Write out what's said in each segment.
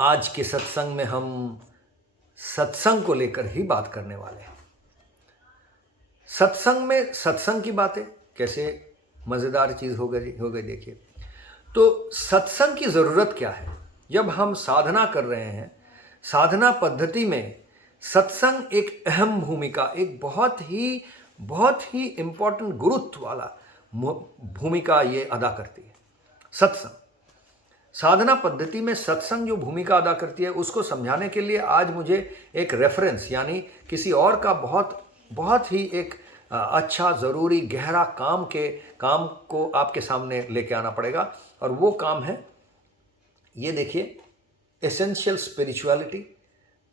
आज के सत्संग में हम सत्संग को लेकर ही बात करने वाले हैं। सत्संग में सत्संग की बातें कैसे मज़ेदार चीज़ हो गई देखिए। तो सत्संग की ज़रूरत क्या है? जब हम साधना कर रहे हैं, साधना पद्धति में सत्संग एक अहम भूमिका, एक बहुत ही इम्पोर्टेंट गुरुत्व वाला भूमिका ये अदा करती है। सत्संग साधना पद्धति में सत्संग जो भूमिका अदा करती है, उसको समझाने के लिए आज मुझे एक रेफरेंस यानी किसी और का बहुत ही एक अच्छा, ज़रूरी, गहरा काम को आपके सामने लेके आना पड़ेगा। और वो काम है, ये देखिए, एसेंशियल स्पिरिचुअलिटी।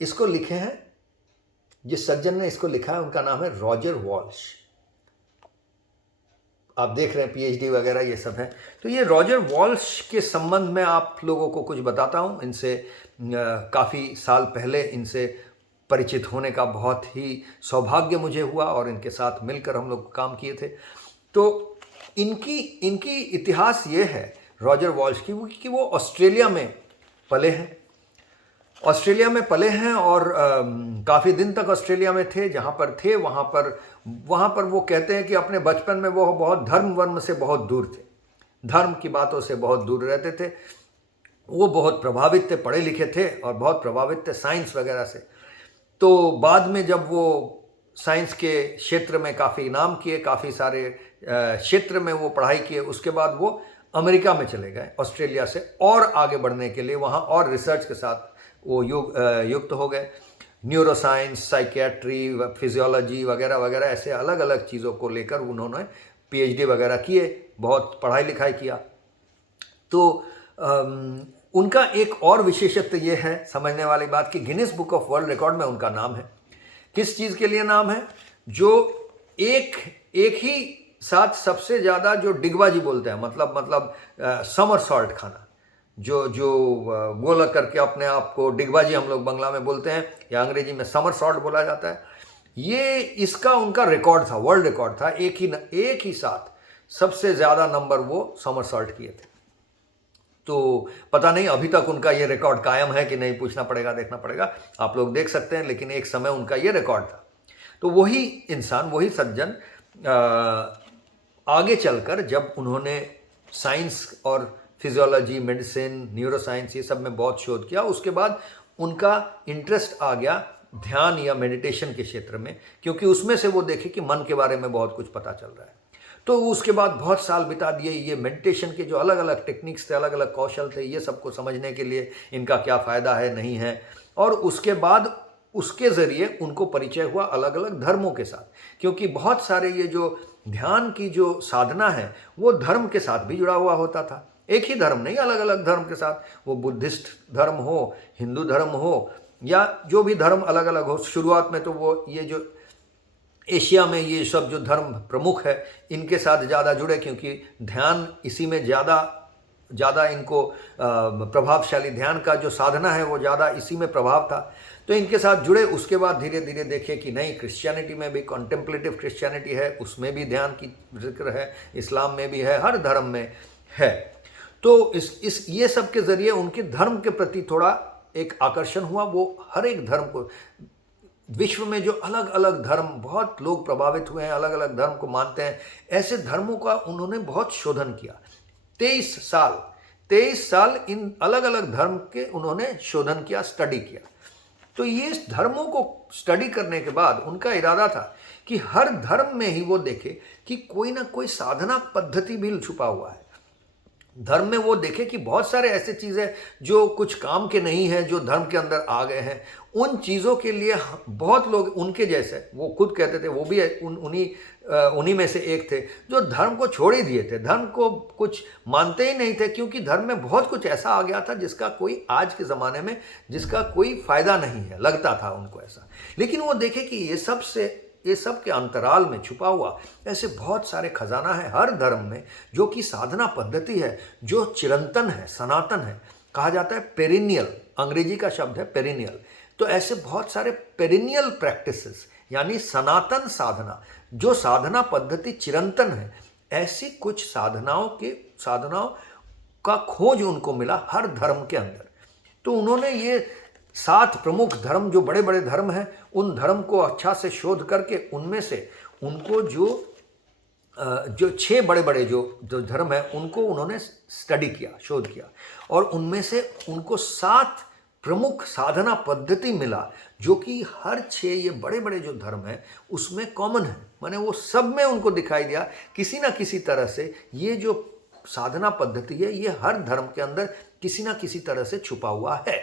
इसको लिखे हैं, जिस सज्जन ने इसको लिखा है उनका नाम है रॉजर वॉल्श। आप देख रहे हैं पीएचडी वगैरह ये सब है। तो ये रॉजर वॉल्श के संबंध में आप लोगों को कुछ बताता हूँ। इनसे काफ़ी साल पहले इनसे परिचित होने का बहुत ही सौभाग्य मुझे हुआ और इनके साथ मिलकर हम लोग काम किए थे। तो इनकी इतिहास ये है रॉजर वॉल्श की कि वो ऑस्ट्रेलिया में पले हैं और काफ़ी दिन तक ऑस्ट्रेलिया में थे। जहाँ पर थे वहाँ पर वो कहते हैं कि अपने बचपन में वो बहुत धर्म वर्म से बहुत दूर थे, धर्म की बातों से बहुत दूर रहते थे। वो बहुत प्रभावित थे, पढ़े लिखे थे और बहुत प्रभावित थे साइंस वगैरह से। तो बाद में जब वो साइंस के क्षेत्र में काफ़ी नाम किए, काफ़ी सारे क्षेत्र में वो पढ़ाई किए, उसके बाद वो अमेरिका में चले गए ऑस्ट्रेलिया से और आगे बढ़ने के लिए, वहाँ और रिसर्च के साथ वो युक्त हो गए। न्यूरोसाइंस, साइकियाट्री, फिजियोलॉजी वगैरह वगैरह ऐसे अलग अलग चीज़ों को लेकर उन्होंने पीएचडी वगैरह किए, बहुत पढ़ाई लिखाई किया। तो उनका एक और विशेषत्व ये है समझने वाली बात कि Guinness book of world record में उनका नाम है। किस चीज़ के लिए नाम है? जो एक ही साथ सबसे ज़्यादा जो डिगबाजी बोलते हैं, मतलब समरसॉल्ट खाना, जो गोला करके अपने आप को डिगबाजी हम लोग बंगला में बोलते हैं या अंग्रेजी में समरसॉल्ट बोला जाता है। ये इसका उनका रिकॉर्ड था, वर्ल्ड रिकॉर्ड था। एक ही साथ सबसे ज़्यादा नंबर वो समरसॉल्ट किए थे। तो पता नहीं अभी तक उनका ये रिकॉर्ड कायम है कि नहीं, पूछना पड़ेगा, देखना पड़ेगा। आप लोग देख सकते हैं, लेकिन एक समय उनका ये रिकॉर्ड था। तो वही इंसान, वही सज्जन आगे चलकर जब उन्होंने साइंस और फिजियोलॉजी, मेडिसिन, न्यूरोसाइंस ये सब में बहुत शोध किया, उसके बाद उनका इंटरेस्ट आ गया ध्यान या मेडिटेशन के क्षेत्र में, क्योंकि उसमें से वो देखे कि मन के बारे में बहुत कुछ पता चल रहा है। तो उसके बाद बहुत साल बिता दिए ये मेडिटेशन के जो अलग अलग टेक्निक्स थे, अलग अलग कौशल थे, ये सबको समझने के लिए इनका क्या फ़ायदा है, नहीं है। और उसके बाद उसके ज़रिए उनको परिचय हुआ अलग अलग धर्मों के साथ, क्योंकि बहुत सारे ये जो ध्यान की जो साधना है वो धर्म के साथ भी जुड़ा हुआ होता था। एक ही धर्म नहीं, अलग अलग धर्म के साथ, वो बुद्धिस्ट धर्म हो, हिंदू धर्म हो या जो भी धर्म अलग अलग हो। शुरुआत में तो वो ये जो एशिया में ये सब जो धर्म प्रमुख है इनके साथ ज़्यादा जुड़े, क्योंकि ध्यान इसी में ज़्यादा इनको प्रभावशाली, ध्यान का जो साधना है वो ज़्यादा इसी में प्रभाव था, तो इनके साथ जुड़े। उसके बाद धीरे धीरे देखे कि नहीं, क्रिश्चियनिटी में भी कॉन्टेम्पलेटिव क्रिश्चियनिटी है, उसमें भी ध्यान की जिक्र है, इस्लाम में भी है, हर धर्म में है। तो ये सब के ज़रिए उनके धर्म के प्रति थोड़ा एक आकर्षण हुआ। वो हर एक धर्म को, विश्व में जो अलग अलग धर्म, बहुत लोग प्रभावित हुए हैं, अलग अलग धर्म को मानते हैं, ऐसे धर्मों का उन्होंने बहुत शोधन किया। 23 साल इन अलग अलग धर्म के उन्होंने शोधन किया, स्टडी किया। तो ये धर्मों को स्टडी करने के बाद उनका इरादा था कि हर धर्म में ही वो देखे कि कोई ना कोई साधना पद्धति भी छुपा हुआ है। धर्म में वो देखे कि बहुत सारे ऐसे चीज़ें जो कुछ काम के नहीं हैं, जो धर्म के अंदर आ गए हैं, उन चीज़ों के लिए बहुत लोग उनके जैसे, वो खुद कहते थे, वो भी उन्हीं में से एक थे, जो धर्म को छोड़ ही दिए थे, धर्म को कुछ मानते ही नहीं थे, क्योंकि धर्म में बहुत कुछ ऐसा आ गया था जिसका कोई आज के ज़माने में जिसका कोई फ़ायदा नहीं है, लगता था उनको ऐसा। लेकिन वो देखे कि ये सब के अंतराल में छुपा हुआ ऐसे बहुत सारे खजाना है हर धर्म में, जो कि साधना पद्धति है, जो चिरंतन है, सनातन है, कहा जाता है पेरिनियल, अंग्रेजी का शब्द है पेरिनियल। तो ऐसे बहुत सारे पेरिनियल प्रैक्टिसेस यानी सनातन साधना, जो साधना पद्धति चिरंतन है, ऐसी कुछ साधनाओं का खोज उनको मिला हर धर्म के अंदर। तो उन्होंने ये 7 प्रमुख धर्म, जो बड़े बड़े धर्म हैं, उन धर्म को अच्छा से शोध करके उनमें से उनको जो 6 बड़े बड़े जो धर्म हैं उनको उन्होंने स्टडी किया, शोध किया, और उनमें से उनको 7 प्रमुख साधना पद्धति मिला जो कि हर 6 ये बड़े बड़े जो धर्म हैं उसमें कॉमन है। माने वो सब में उनको दिखाई दिया किसी ना किसी तरह से ये जो साधना पद्धति है ये हर धर्म के अंदर किसी ना किसी तरह से छुपा हुआ है।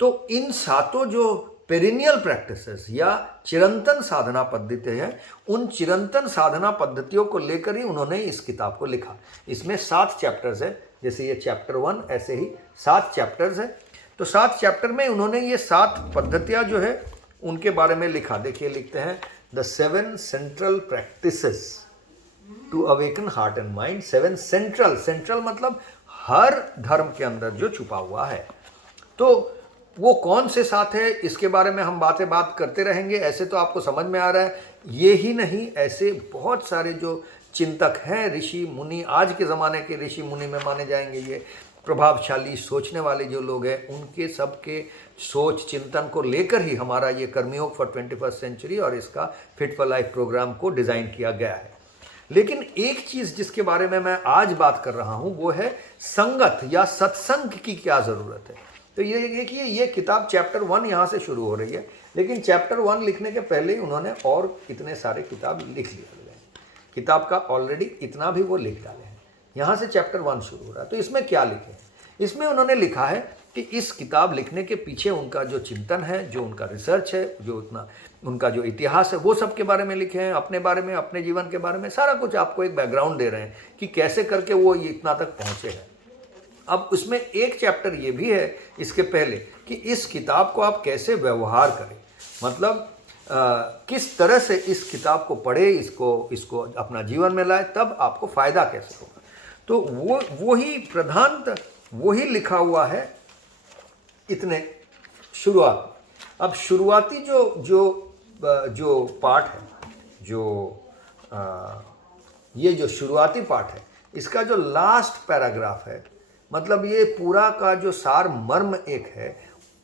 तो इन 7 जो पेरिनियल प्रैक्टिसेस या चिरंतन साधना पद्धति है, उन चिरंतन साधना पद्धतियों को लेकर ही उन्होंने इस किताब को लिखा। इसमें 7 चैप्टर्स है, जैसे ये चैप्टर 1 ऐसे ही 7 चैप्टर्स है। तो 7 चैप्टर में उन्होंने ये 7 पद्धतियाँ जो है उनके बारे में लिखा। देखिए लिखते हैं the 7 central practices to awaken heart and mind. 7 central मतलब हर धर्म के अंदर जो छुपा हुआ है। तो वो कौन से 7 है इसके बारे में हम बात करते रहेंगे। ऐसे तो आपको समझ में आ रहा है। ये ही नहीं, ऐसे बहुत सारे जो चिंतक हैं, ऋषि मुनि, आज के ज़माने के ऋषि मुनि में माने जाएंगे, ये प्रभावशाली सोचने वाले जो लोग हैं, उनके सबके सोच चिंतन को लेकर ही हमारा ये कर्मयोग फॉर 21st सेंचुरी और इसका फिट फॉर लाइफ प्रोग्राम को डिज़ाइन किया गया है। लेकिन एक चीज़ जिसके बारे में मैं आज बात कर रहा हूँ वो है संगत या सत्संग की क्या ज़रूरत है। तो ये देखिए, ये किताब चैप्टर 1 यहाँ से शुरू हो रही है, लेकिन चैप्टर 1 लिखने के पहले ही उन्होंने और इतने सारे किताब लिख लिए हैं। किताब का ऑलरेडी इतना भी वो लिख डाले हैं। यहाँ से चैप्टर 1 शुरू हो रहा है। तो इसमें क्या लिखे हैं? इसमें उन्होंने लिखा है कि इस किताब लिखने के पीछे उनका जो चिंतन है, जो उनका रिसर्च है, जो उतना उनका जो इतिहास है, वो सब के बारे में लिखे हैं। अपने बारे में, अपने जीवन के बारे में सारा कुछ आपको एक बैकग्राउंड दे रहे हैं कि कैसे करके वो इतना तक पहुँचे हैं। अब उसमें एक चैप्टर ये भी है इसके पहले कि इस किताब को आप कैसे व्यवहार करें, मतलब किस तरह से इस किताब को पढ़े, इसको अपना जीवन में लाए, तब आपको फ़ायदा कैसे होगा। तो वही प्रधानतः वही लिखा हुआ है इतने शुरुआत। अब शुरुआती जो पार्ट है, ये जो शुरुआती पार्ट है, इसका जो लास्ट पैराग्राफ है, मतलब ये पूरा का जो सार मर्म एक है,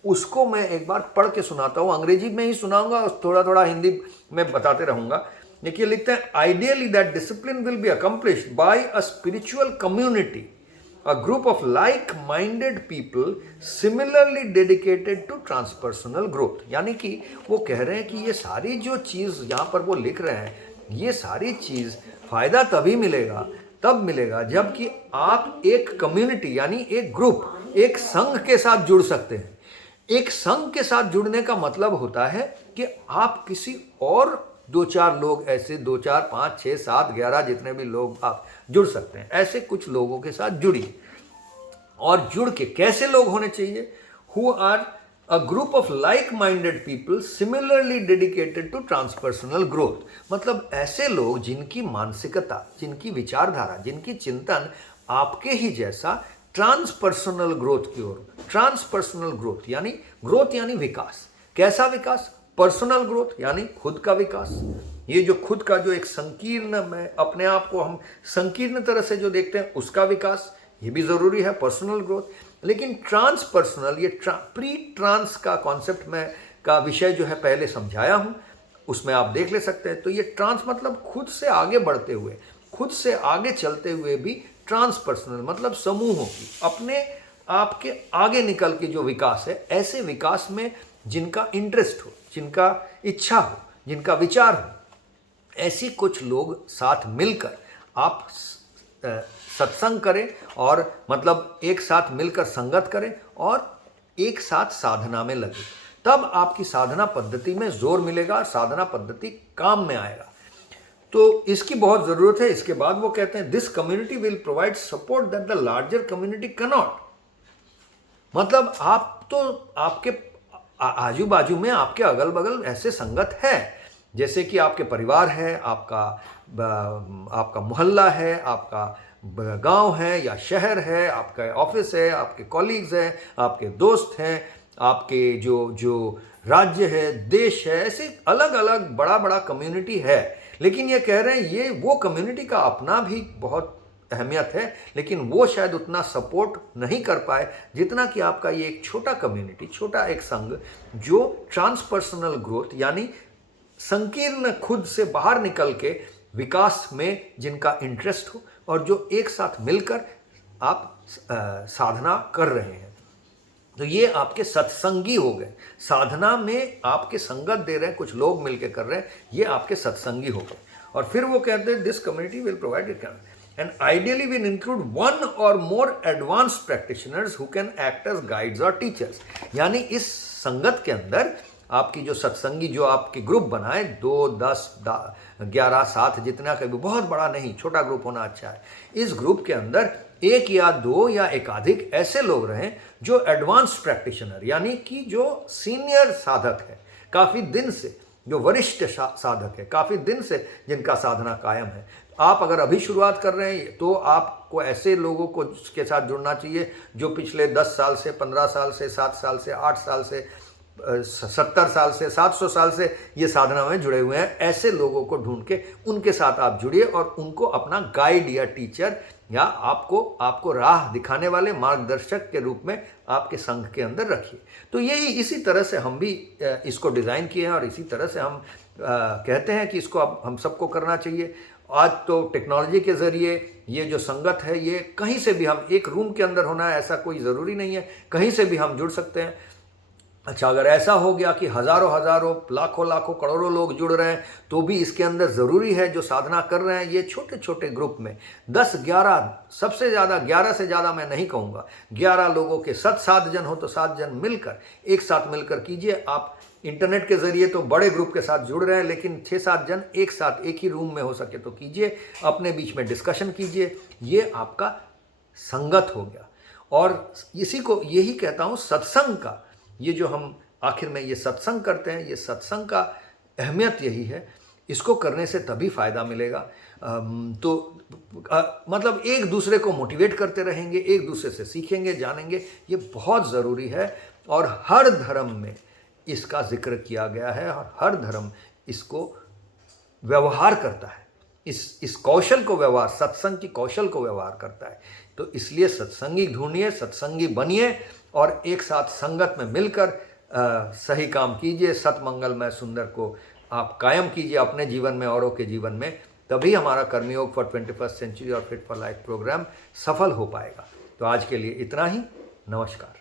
उसको मैं एक बार पढ़ के सुनाता हूँ। अंग्रेजी में ही सुनाऊंगा और थोड़ा थोड़ा हिंदी में बताते रहूँगा। देखिए लिखते हैं, ideally that discipline will be accomplished by a spiritual community, a group of like minded people similarly dedicated to transpersonal growth. यानी कि वो कह रहे हैं कि ये सारी जो चीज़ यहाँ पर वो लिख रहे हैं, ये सारी चीज़ फ़ायदा तब मिलेगा जबकि आप एक कम्युनिटी यानी एक ग्रुप, एक संघ के साथ जुड़ सकते हैं। एक संघ के साथ जुड़ने का मतलब होता है कि आप किसी और 2-4 लोग, ऐसे 2-4, 5, 6, 7, 11 जितने भी लोग आप जुड़ सकते हैं, ऐसे कुछ लोगों के साथ जुड़िए। और जुड़ के कैसे लोग होने चाहिए? Who are a group of like minded people similarly dedicated to transpersonal growth. मतलब ऐसे लोग जिनकी मानसिकता, जिनकी विचारधारा, जिनकी चिंतन आपके ही जैसा ट्रांसपर्सनल ग्रोथ की ओर। ट्रांसपर्सनल ग्रोथ यानी विकास। कैसा विकास? पर्सनल ग्रोथ यानी खुद का विकास। ये जो खुद का जो एक संकीर्ण में अपने आप को हम संकीर्ण तरह से जो देखते हैं, उसका विकास, ये भी ज़रूरी है, पर्सनल ग्रोथ। लेकिन ट्रांसपर्सनल, ये प्री ट्रांस का कॉन्सेप्ट में का विषय जो है पहले समझाया हूँ, उसमें आप देख ले सकते हैं। तो ये ट्रांस मतलब खुद से आगे बढ़ते हुए, खुद से आगे चलते हुए भी ट्रांसपर्सनल मतलब समूहों की, अपने आपके आगे निकल के जो विकास है, ऐसे विकास में जिनका इंटरेस्ट हो, जिनका इच्छा हो, जिनका विचार हो, ऐसी कुछ लोग साथ मिलकर आप सत्संग करें, और मतलब एक साथ मिलकर संगत करें और एक साथ साधना में लगे। तब आपकी साधना पद्धति में जोर मिलेगा, साधना पद्धति काम में आएगा। तो इसकी बहुत ज़रूरत है। इसके बाद वो कहते हैं, this community will provide support that the larger community can not. मतलब आप तो आपके आजू बाजू में, आपके अगल बगल ऐसे संगत है, जैसे कि आपके परिवार है, आपका मोहल्ला है, आपका गांव है या शहर है, आपका ऑफिस है, आपके कॉलीग्स हैं, आपके दोस्त हैं, आपके जो राज्य है, देश है, ऐसे अलग अलग बड़ा कम्युनिटी है। लेकिन ये कह रहे हैं, ये वो कम्युनिटी का अपना भी बहुत अहमियत है, लेकिन वो शायद उतना सपोर्ट नहीं कर पाए जितना कि आपका ये एक छोटा कम्युनिटी, छोटा एक संघ जो ट्रांसपर्सनल ग्रोथ यानी संकीर्ण खुद से बाहर निकल के विकास में जिनका इंटरेस्ट हो और जो एक साथ मिलकर आप साधना कर रहे हैं। तो ये आपके सत्संगी हो गए। साधना में आपके संगत दे रहे हैं, कुछ लोग मिलकर कर रहे हैं, ये आपके सत्संगी हो गए। और फिर वो कहते हैं this community will provide it and ideally will include one or more advance practitioners who can act as guides or teachers. यानी इस संगत के अंदर आपकी जो सत्संगी जो आपके ग्रुप बनाए 2, 10, 11, 7 जितना कभी, बहुत बड़ा नहीं, छोटा ग्रुप होना अच्छा है। इस ग्रुप के अंदर 1 या 2 या एकाधिक ऐसे लोग रहें जो एडवांस प्रैक्टिशनर यानी कि जो सीनियर साधक है, काफ़ी दिन से जो वरिष्ठ साधक है, काफ़ी दिन से जिनका साधना कायम है। आप अगर अभी शुरुआत कर रहे हैं तो आपको ऐसे लोगों को के साथ जुड़ना चाहिए जो पिछले 10 साल से, 15 साल से, 7 साल से, 8 साल से, 70 साल से, 700 साल से ये साधना में जुड़े हुए हैं। ऐसे लोगों को ढूंढ के उनके साथ आप जुड़िए और उनको अपना गाइड या टीचर या आपको राह दिखाने वाले मार्गदर्शक के रूप में आपके संघ के अंदर रखिए। तो यही इसी तरह से हम भी इसको डिज़ाइन किए हैं और इसी तरह से हम कहते हैं कि इसको अब हम सबको करना चाहिए। आज तो टेक्नोलॉजी के ज़रिए ये जो संगत है ये कहीं से भी, हम एक रूम के अंदर होना है ऐसा कोई ज़रूरी नहीं है, कहीं से भी हम जुड़ सकते हैं। अच्छा, अगर ऐसा हो गया कि हज़ारों, लाखों, करोड़ों लोग जुड़ रहे हैं तो भी इसके अंदर ज़रूरी है जो साधना कर रहे हैं ये छोटे छोटे ग्रुप में 10, 11, सबसे ज़्यादा 11 से ज़्यादा मैं नहीं कहूँगा, 11 लोगों के 7 जन हो तो 7 जन मिलकर एक साथ मिलकर कीजिए। आप इंटरनेट के ज़रिए तो बड़े ग्रुप के साथ जुड़ रहे हैं, लेकिन 6-7 जन एक साथ एक ही रूम में हो सके तो कीजिए, अपने बीच में डिस्कशन कीजिए। ये आपका संगत हो गया। और इसी को यही कहता हूँ सत्संग का, ये जो हम आखिर में ये सत्संग करते हैं, ये सत्संग का अहमियत यही है। इसको करने से तभी फ़ायदा मिलेगा। मतलब एक दूसरे को मोटिवेट करते रहेंगे, एक दूसरे से सीखेंगे, जानेंगे, ये बहुत ज़रूरी है। और हर धर्म में इसका जिक्र किया गया है और हर धर्म इसको व्यवहार करता है, इस कौशल को व्यवहार, सत्संग की कौशल को व्यवहार करता है। तो इसलिए सत्संगी ढूंढिए, सत्संगी बनिए और एक साथ संगत में मिलकर सही काम कीजिए। सतमंगलमय सुंदर को आप कायम कीजिए अपने जीवन में, औरों के जीवन में। तभी हमारा कर्मयोग फॉर 21st सेंचुरी और फिट फॉर लाइफ प्रोग्राम सफल हो पाएगा। तो आज के लिए इतना ही। नमस्कार।